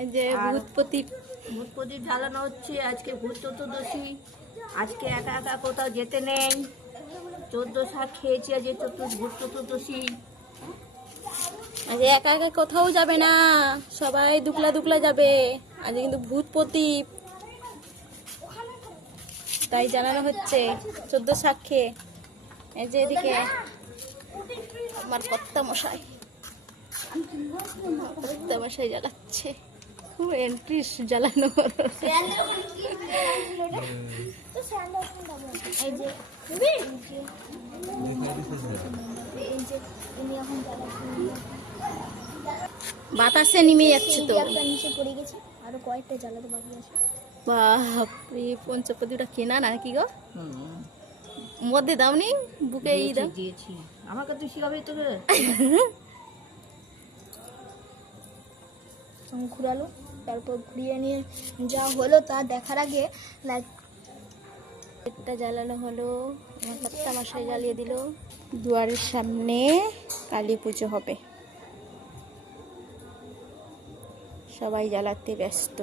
এই যে ভূত প্রদীপ ভূত প্রদীপ জ্বালানো হচ্ছে। আজকে ভূত চতুর্দশী। আজকে একা একা কোথাও যেতে নেই। 14 শাক খেয়েছি আজকে ভূত চতুর্দশী। আজ একা একা কোথাও যাবে না, সবাই দুকলা দুকলা যাবে। আজ কিন্তু ভূত প্রদীপ তাই জানানো হচ্ছে 14 শাক খেয়ে। এই যে এদিকে আমার কর্তা মশাই জ্বালাচ্ছে, খুব এন্ট্রি জ্বালানো। বাতাসে নেমে যাচ্ছে তো। আরো কয়েকটা জ্বালাতে বাকি আছে। বাপরে, পঞ্চপতিটা কেনা না কি গো? মধ্যে দাওনি, বুকে ই দাও। দিয়েছি, আমাকে তুই শিখাবি তোকে। ঘুরালো, তারপর ঘুরিয়ে নিয়ে যা হলো তা দেখার আগে একটা জ্বালানো হলো, আমার কর্তা মশাই জ্বালিয়ে দিল। দুয়ারের সামনে কালী পুজো হবে, সবাই জ্বালাতে ব্যস্ত।